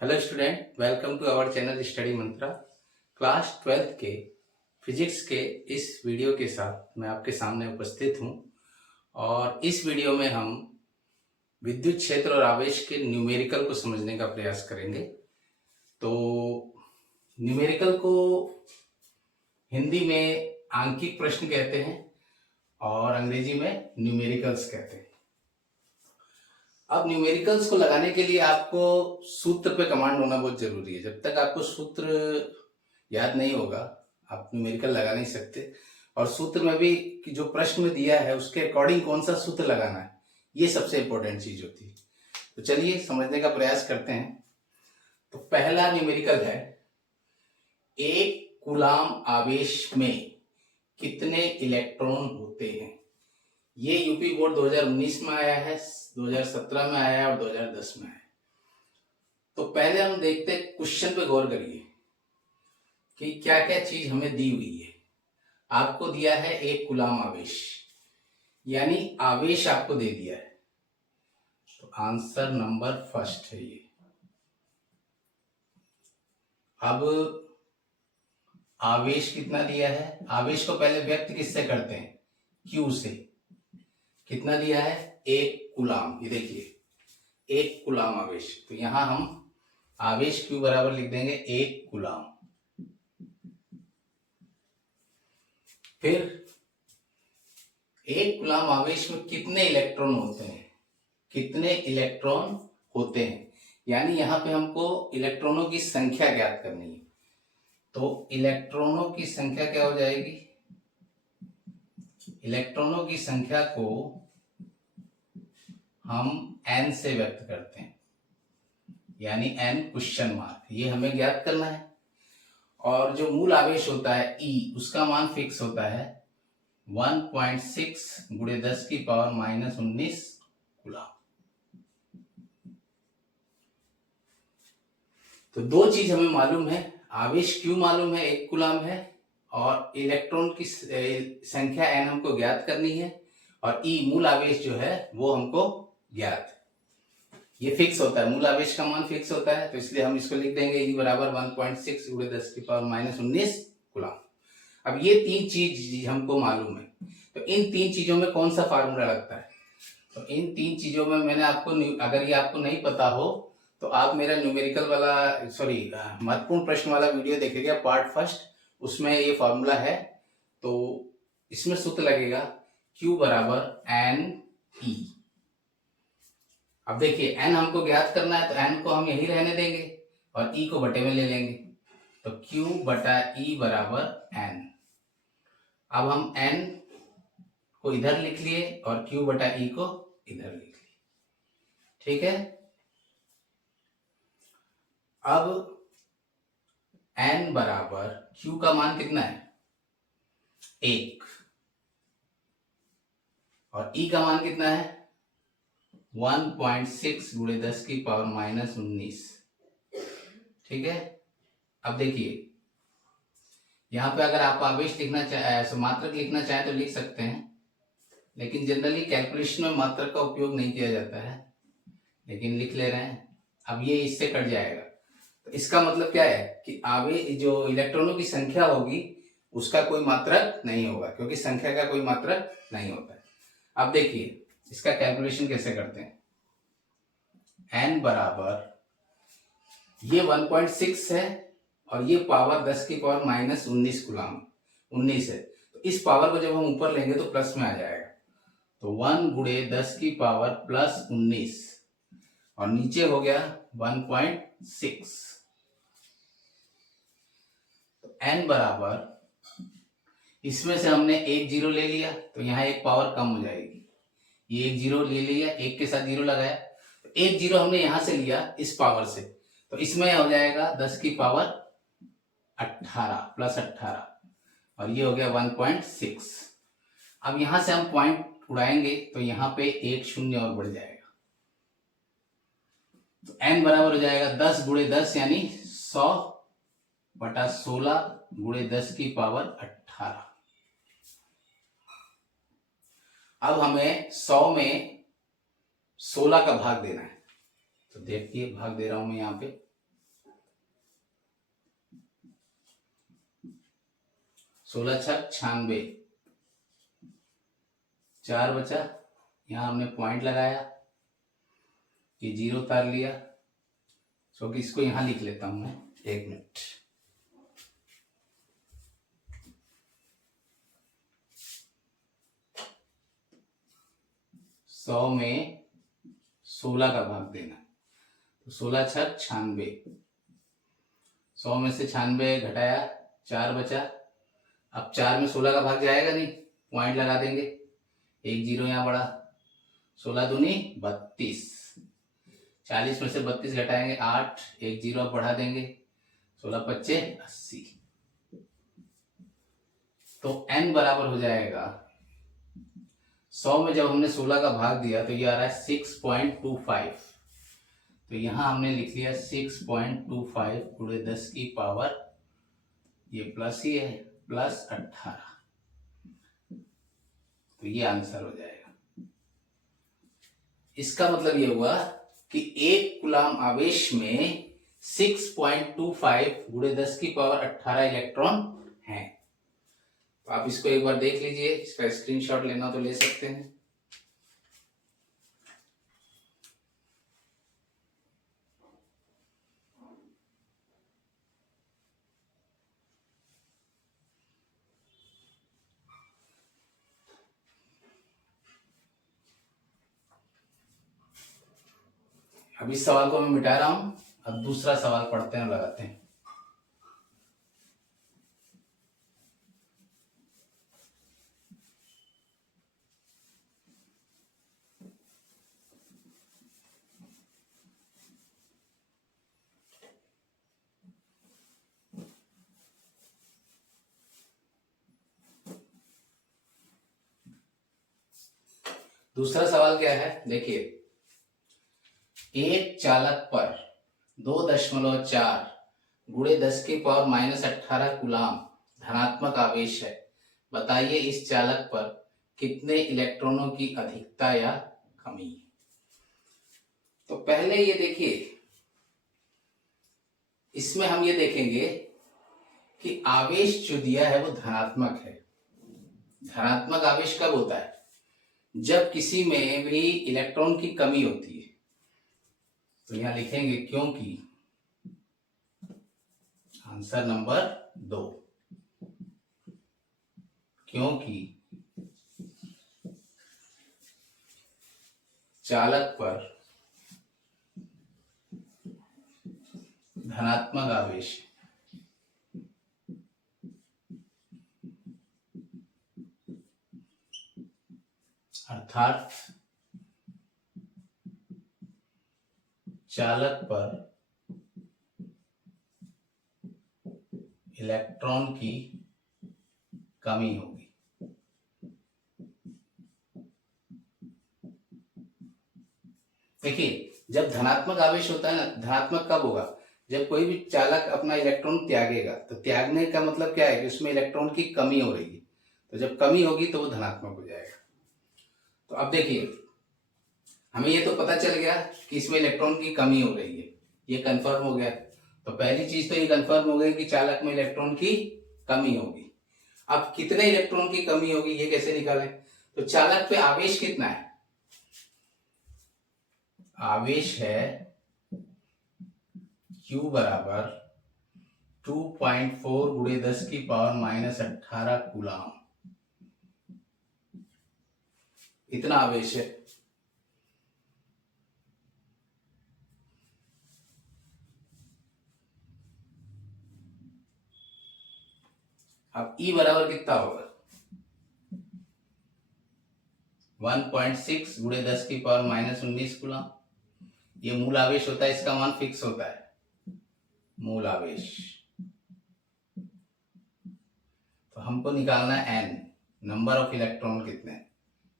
Hello student, welcome to our channel study Mantra. Class 12th के physics के इस video के साथ मैं आपके सामने उपस्थित हूं और इस वीडियो में हम विद्युत क्षेत्र और आवेश के न्यूमेरिकल को समझने का प्रयास करेंगे। तो न्यूमेरिकल को हिंदी में आंकिक प्रश्न कहते हैं और अंग्रेजी में न्यूमेरिकल्स कहते हैं। अब न्यूमेरिकल्स को लगाने के लिए आपको सूत्र पे कमांड होना बहुत जरूरी है। जब तक आपको सूत्र याद नहीं होगा आप न्यूमेरिकल लगा नहीं सकते। और सूत्र में भी कि जो प्रश्न में दिया है उसके अकॉर्डिंग कौन सा सूत्र लगाना है, ये सबसे इंपॉर्टेंट चीज होती है। तो चलिए समझने का प्रयास करते हैं। तो पहला न्यूमेरिकल है, एक कूलाम आवेश में कितने इलेक्ट्रॉन होते हैं। ये यूपी बोर्ड 2019 में आया है, 2017 में आया है और 2010 में आया है। तो पहले हम देखते हैं, क्वेश्चन पे गौर करिए कि क्या क्या चीज हमें दी हुई है। आपको दिया है एक कूलाम आवेश, यानी आवेश आपको दे दिया है। तो आंसर नंबर फर्स्ट है ये। अब आवेश कितना दिया है, आवेश को पहले व्यक्त किससे करते हैं, Q से। कितना दिया है, एक कूलाम। ये देखिए एक कूलाम आवेश, तो यहां हम आवेश Q बराबर लिख देंगे एक कूलाम। फिर एक कूलाम आवेश में कितने इलेक्ट्रॉन होते हैं, कितने इलेक्ट्रॉन होते हैं, यानी यहां पे हमको इलेक्ट्रॉनों की संख्या ज्ञात करनी है। तो इलेक्ट्रॉनों की संख्या क्या हो जाएगी, इलेक्ट्रॉनों की संख्या को हम n से व्यक्त करते हैं, यानी n क्वेश्चन मार्क, ये हमें ज्ञात करना है। और जो मूल आवेश होता है E, उसका मान फिक्स होता है 1.6 गुणे 10 की पावर -19 कूलाम। तो दो चीज हमें मालूम है, आवेश Q मालूम है एक कूलाम है, और इलेक्ट्रॉन की संख्या n हमको ज्ञात करनी है, और E मूल आवेश जो है वो हमको ज्ञात है। ये फिक्स होता है, मूल आवेश का मान फिक्स होता है, तो इसलिए हम इसको लिख देंगे E बराबर 1.6 गुणे 10 की पावर -19 कूलाम। अब ये तीन चीज हमको मालूम है, तो इन तीन चीजों में कौन सा फार्मूला लगता है। तो इन तीन चीजों में मैंने आपको, अगर ये आपको नहीं पता हो तो आप मेरा न्यूमेरिकल वाला महत्वपूर्ण प्रश्न वाला वीडियो देखेगा, पार्ट फर्स्ट, उसमें ये फॉर्मूला है। तो इसमें सूत्र लगेगा Q बराबर NE। अब देखिए n हमको ज्ञात करना है, तो n को हम यही रहने देंगे और E को बटे में ले लेंगे। तो Q बटा E बराबर n। अब हम n को इधर लिख लिए और Q बटा E को इधर लिख लिए, ठीक है। अब n बराबर Q का मान कितना है, 1, और E का मान कितना है 1.6 गुणे 10 की पावर -19, ठीक है। अब देखिए यहाँ पे अगर आप आवेश लिखना चाहे, मात्रक लिखना चाहे तो लिख सकते हैं, लेकिन जनरली कैलकुलेशन में मात्रक का उपयोग नहीं किया जाता है, लेकिन लिख ले रहे हैं। अब ये इससे कट जाएगा, तो इसका मतलब क्या है कि आवेश, जो इलेक्ट्रॉनों की संख्या होगी उसका कोई मात्रक नहीं होगा, क्योंकि संख्या का कोई मात्रक नहीं होता है। अब देखिए इसका कैलकुलेशन कैसे करते हैं। n बराबर, ये 1.6 है और ये पावर 10 की पावर -19 कूलाम 19 है, तो इस पावर को जब हम ऊपर लेंगे तो प्लस में आ जाएगा। तो 1 गुणे 10 की पावर +19 और नीचे हो गया 1.6। तो n बराबर, इसमें से हमने एक जीरो ले लिया तो यहाँ एक पावर कम हो जाएगी, ये एक जीरो ले लिया, एक के साथ जीरो लगाया, तो एक जीरो हमने यहां से लिया इस पावर से, तो इसमें हो जाएगा 10 की पावर 18 +18, और ये हो गया 1.6। अब यहां से हम पॉइंट उड़ाएंगे तो यहाँ पे एक शून्य और बढ़ जाएगा, तो n बराबर हो जाएगा 10 गुणे 10 यानी 100 बटा 16 गुणे 10 की पावर 18। अब हमें 100 में 16 का भाग देना है, तो देखिए भाग दे रहा हूं मैं यहाँ पे। 16 छक 96, 4 बचा। यहाँ हमने पॉइंट लगाया, ये 0 उतार लिया, तो इसको यहाँ लिख लेता हूं मैं, 1 मिनट। सौ में 16 का भाग देना, तो 16 छक 96, 100 में से 96 घटाया, 4 बचा। अब 4 में 16 का भाग जाएगा नहीं, पॉइंट लगा देंगे, 1 0 यहाँ बढ़ा, 16 दूनी 32, 40 में से 32 घटाएंगे 8, 1 0 अब बढ़ा देंगे, 16 पच्चे 80। तो n बराबर हो जाएगा, 100 में जब हमने 16 का भाग दिया तो ये आ रहा है 6.25, तो यहां हमने लिख लिया 6.25 गुणे 10 की पावर, ये प्लस ही है, प्लस 18, तो ये आंसर हो जाएगा। इसका मतलब ये हुआ कि 1 कूलाम आवेश में 6.25 गुणे 10 की पावर 18 इलेक्ट्रॉन हैं। तो आप इसको एक बार देख लीजिए, इसका स्क्रीनशॉट लेना तो ले सकते हैं। अब इस सवाल को मैं मिटा रहा हूं, अब दूसरा सवाल पढ़ते हैं, लगाते हैं। दूसरा सवाल क्या है, देखिए, एक चालक पर 2.4 गुणे 10 की पावर -18 कूलाम धनात्मक आवेश है। बताइए इस चालक पर कितने इलेक्ट्रॉनों की अधिकता या कमी है। तो पहले ये देखिए, इसमें हम ये देखेंगे कि आवेश जो दिया है वो धनात्मक है। धनात्मक आवेश कब होता है? जब किसी में भी इलेक्ट्रॉन की कमी होती है। तो यहां लिखेंगे क्योंकि, आंसर नंबर 2, क्योंकि चालक पर धनात्मक आवेश, अर्थात चालक पर इलेक्ट्रॉन की कमी होगी। देखिए, जब धनात्मक आवेश होता है ना, धनात्मक कब होगा? जब कोई भी चालक अपना इलेक्ट्रॉन त्यागेगा। तो त्यागने का मतलब क्या है कि उसमें इलेक्ट्रॉन की कमी हो रही है, तो जब कमी होगी तो वो धनात्मक हो जाएगा। तो अब देखिए, हमें ये तो पता चल गया कि इसमें इलेक्ट्रॉन की कमी हो रही है, ये कंफर्म हो गया। तो पहली चीज तो ये कंफर्म हो गई कि चालक में इलेक्ट्रॉन की कमी होगी। अब कितने इलेक्ट्रॉन की कमी होगी ये कैसे निकालें? तो चालक पे आवेश कितना है? आवेश है Q बराबर 2.4 गुणे 10 की पावर -18 कूलाम, इतना आवेश है। अब E बराबर कितना होगा? 1.6 गुणे 10 की पावर -19 कूलाम। ये मूल आवेश होता है, इसका मान फिक्स होता है, मूल आवेश। तो हमको निकालना है n, नंबर ऑफ इलेक्ट्रॉन कितने,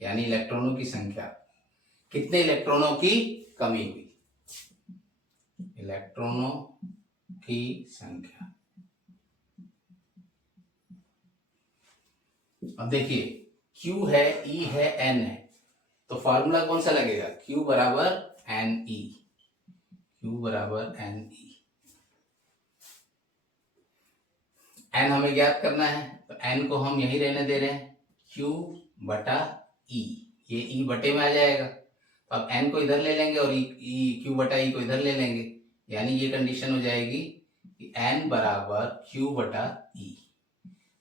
यानी इलेक्ट्रॉनों की संख्या, कितने इलेक्ट्रॉनों की कमी हुई, इलेक्ट्रॉनों की संख्या। अब देखिए, Q है, E है, N है, तो फॉर्मूला कौन सा लगेगा? Q बराबर NE, Q बराबर NE। एन हमें ज्ञात करना है, तो एन को हम यही रहने दे रहे हैं, क्यू बटा ई, ये ई बटे में आ जाएगा। तो अब एन को इधर ले लेंगे और ई क्यू बटा ई को इधर ले लेंगे, यानी ये कंडीशन हो जाएगी कि एन बराबर क्यू बटा ई।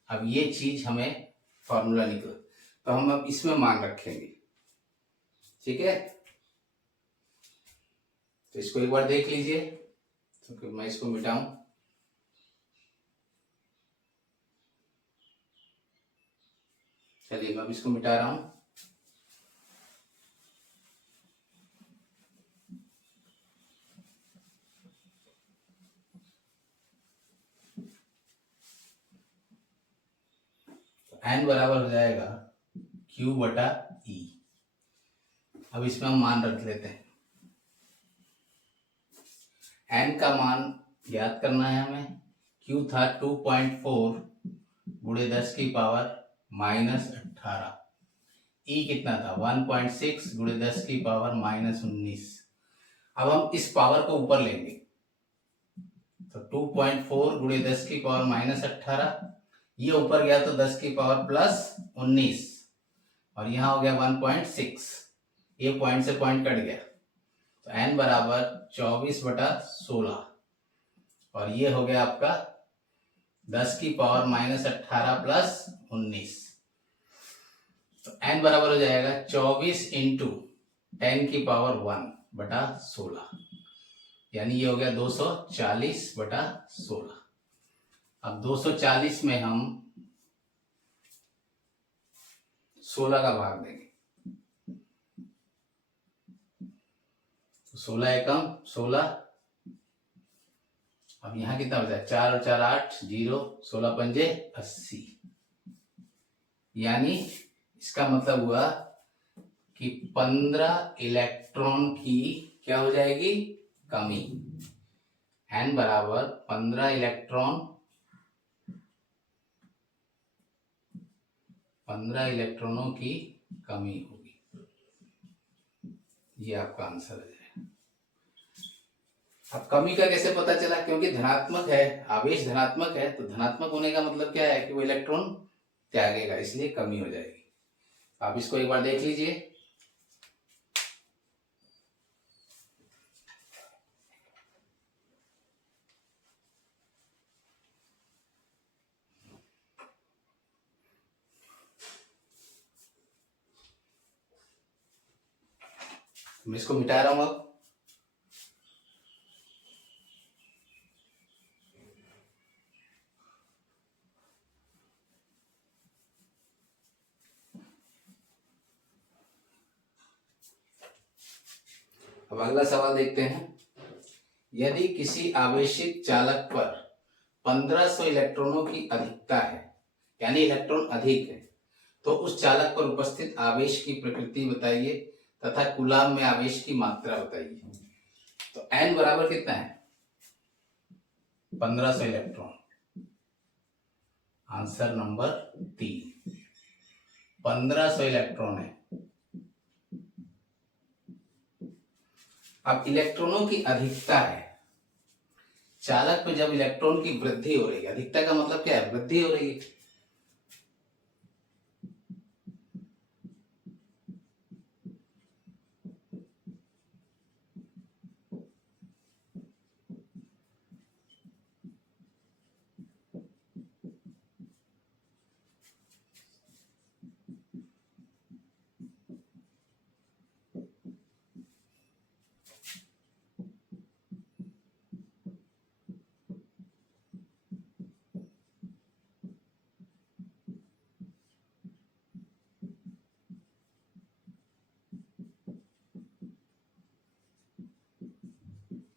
अब ये चीज हमें फॉर्मूला निकला, तो हम अब इसमें मान रखेंगे, ठीक है। तो इसको एक बार देख लीजिए, तो मैं इसको मिटाऊं, चलिए मैं अब इसको मिटा रहा हूं। एन बराबर हो जाएगा क्यू बटा ई। अब इसमें हम मान रख लेते हैं, एन का मान ज्ञात करना है हमें। क्यू था 2.4 गुणे 10 की पावर माइनस 18, ई कितना था 1.6 गुणे 10 की पावर माइनस 19। अब हम इस पावर को ऊपर लेंगे, तो 2.4 गुणे 10 की पावर माइनस 18, ये ऊपर गया तो 10 की पावर प्लस 19, और यहाँ हो गया 1.6, ये पॉइंट से पॉइंट कट गया, तो n बराबर 24/16, और ये हो गया आपका 10 की पावर माइनस 18 प्लस 19। तो n बराबर हो जाएगा 24 इंटू 10 की पावर 1/16, यानी ये हो गया 240/16। अब 240 में हम 16 का भाग देंगे, 16 एकम 16। अब यहाँ कितना बचा, 4 और 4 8, 0, 16 पंजे 80, यानी इसका मतलब हुआ कि 15 इलेक्ट्रॉन की क्या हो जाएगी, कमी। n बराबर 15 इलेक्ट्रॉनों की कमी होगी, ये आपका आंसर है। अब कमी का कैसे पता चला, क्योंकि धनात्मक है, आवेश धनात्मक है, तो धनात्मक होने का मतलब क्या है कि वो इलेक्ट्रॉन त्यागेगा, इसलिए कमी हो जाएगी। आप इसको एक बार देख लीजिए, मैं इसको मिटा रहा हूं। अब अगला सवाल देखते हैं। यदि किसी आवेशित चालक पर 1500 इलेक्ट्रॉनों की अधिकता है, यानी इलेक्ट्रॉन अधिक है, तो उस चालक पर उपस्थित आवेश की प्रकृति बताइए तथा कूलाम में आवेश की मात्रा बताइए। तो n बराबर कितना है, 1500 इलेक्ट्रॉन, आंसर नंबर 3, 1500 इलेक्ट्रॉन है। अब इलेक्ट्रॉनों की अधिकता है, चालक में जब इलेक्ट्रॉन की वृद्धि हो रही है, अधिकता का मतलब क्या है, वृद्धि हो रही है,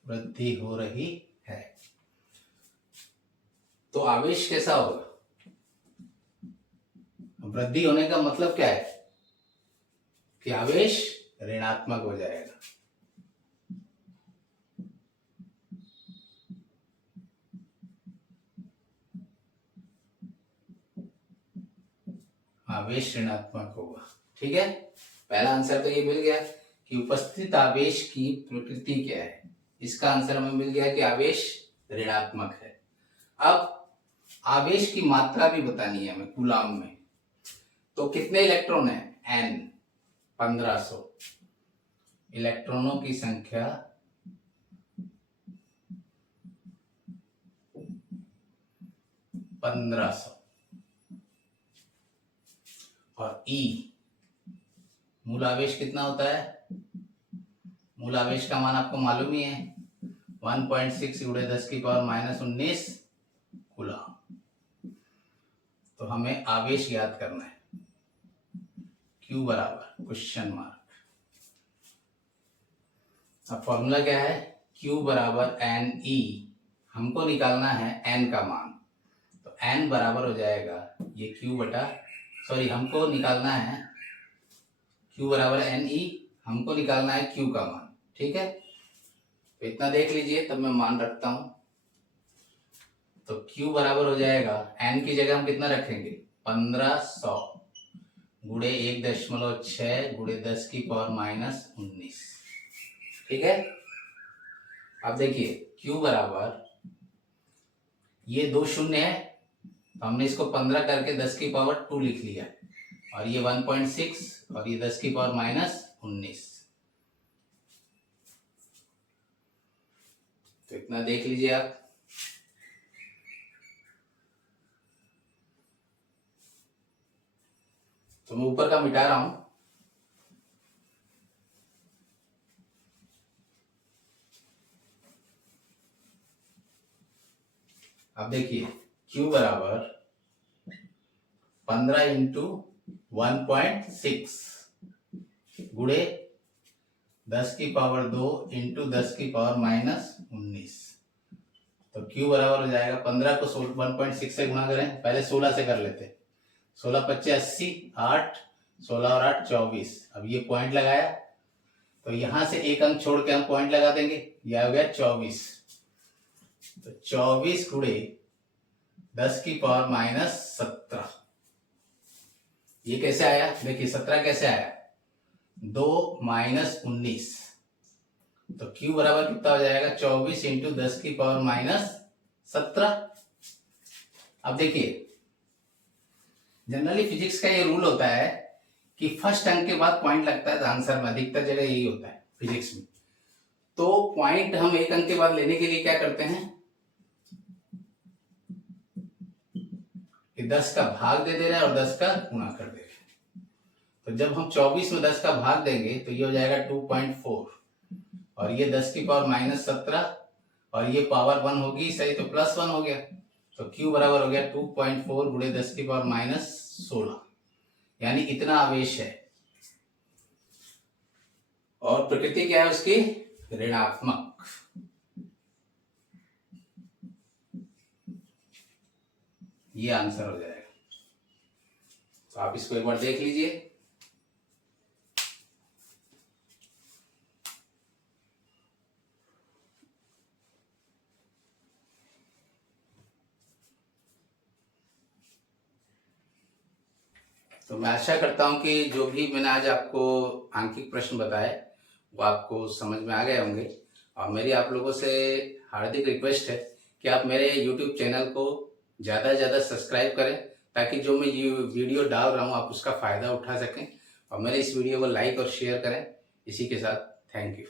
वृद्धि हो रही है, तो आवेश कैसा होगा, वृद्धि होने का मतलब क्या है कि आवेश ऋणात्मक हो जाएगा। आवेश ऋणात्मक होगा, ठीक है। पहला आंसर तो ये मिल गया कि उपस्थित आवेश की प्रकृति क्या है, इसका आंसर हमें मिल गया कि आवेश ऋणात्मक है। अब आवेश की मात्रा भी बतानी है हमें कूलाम में। तो कितने इलेक्ट्रॉन है? n 1500। इलेक्ट्रॉनों की संख्या 1500। और E मूल आवेश कितना होता है? मूल आवेश का मान आपको मालूम ही है, 1.6 × 10⁻⁻19 कूलाम। तो हमें आवेश याद करना है, Q बराबर क्वेश्चन मार्क। अब फॉर्मूला क्या है? Q बराबर NE। हमको निकालना है N का मान, तो N बराबर हो जाएगा ये Q बटा, सॉरी हमको निकालना है Q बराबर NE, हमको निकालना है Q का मान। ठीक है, तो इतना देख लीजिए, तब मैं मान रखता हूं। तो Q बराबर हो जाएगा, N की जगह हम कितना रखेंगे? 1500 गुणे 1.6 गुणे 10⁻⁻19। ठीक है, अब देखिए Q बराबर, ये 2 शून्य है तो हमने इसको 15 करके 10⁻² लिख लिया, और ये 1.6 और ये 10⁻⁻19। तो इतना देख लीजिए आप। तो मैं ऊपर का मिटा रहा हूं। अब देखिए Q बराबर 15 × 1.6 गुणे 10⁻² × 10⁻⁻19। तो Q बराबर हो जाएगा, 15 को 1.6 से गुणा करें, पहले 16 से कर लेते। 16 × 25 80, 8 16 और 8 24। अब ये पॉइंट लगाया, तो यहां से एक अंक छोड़ के हम पॉइंट लगा देंगे, यह हो गया 24। तो 24 गुणे 10⁻⁻17। ये कैसे आया? देखिए 17 कैसे आया? 2 - 19। तो Q बराबर कितना हो जाएगा? 24 × 10⁻⁻17। अब देखिए जनरली फिजिक्स का ये रूल होता है कि फर्स्ट अंक के बाद पॉइंट लगता है आंसर में, अधिकतर जगह यही होता है फिजिक्स में। तो पॉइंट हम एक अंक के बाद लेने के लिए क्या करते हैं कि 10 का भाग दे रहे हैं और 10 का गुणा कर दे रहे हैं। तो जब हम 24 में 10 का भाग देंगे तो ये हो जाएगा 2.4, और ये 10⁻⁻17, और ये पावर 1 होगी, सही, तो +1 हो गया। तो Q बराबर हो गया 2.4 गुणे 10⁻16, यानी इतना आवेश है। और प्रकृति क्या है उसकी? ऋणात्मक। ये आंसर हो जाएगा। तो आप इसको एक बार देख लीजिए। तो मैं आशा करता हूं कि जो भी मैंने आज आपको आंकिक प्रश्न बताए वो आपको समझ में आ गए होंगे। और मेरी आप लोगों से हार्दिक रिक्वेस्ट है कि आप मेरे YouTube चैनल को ज़्यादा से ज़्यादा सब्सक्राइब करें, ताकि जो मैं ये वीडियो डाल रहा हूँ आप उसका फ़ायदा उठा सकें। और मेरे इस वीडियो को लाइक और शेयर करें। इसी के साथ थैंक यू।